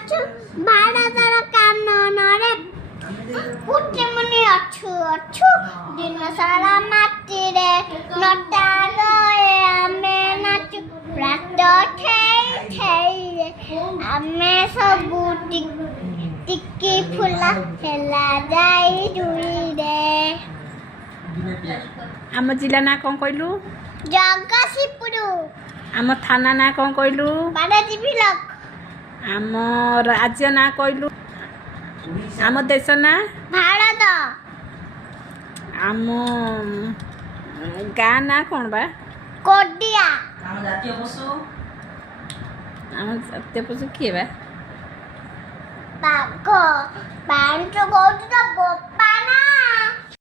ଅଛୁ ଭାରତର କାନନରେ କୁଟିମୁନି ଅଛୁ ଦିନ ସାରା ମାଟିରେ ନଟା ରହେ ଆମେ ନାଚୁ ରାତ ଠେଇରେ ଆମେ ସବୁ ଟିକି ଫୁଲା ହେଲା ଯାଇ ଜୁଇରେ। ଆମ ଜିଲ୍ଲା ନା କ'ଣ କହିଲୁ? ଜଗତସିଂହପୁର। ଆମ ଥାନା ନା କ'ଣ କହିଲୁ? ପାରାଦୀପ ବ୍ଲକ। ଆମ ରାଜ୍ୟ ନା କହିଲୁ? ଆମ ଦେଶ ନା? ଭାରତ। ଆମ ଗାଁ ନା କ'ଣ ବା? କୋଡିଆ। ଆମ ଜାତୀୟ ପଶୁ କିଏ ବା? ବାଘ। ପାଞ୍ଚ କହୁଛୁ ତ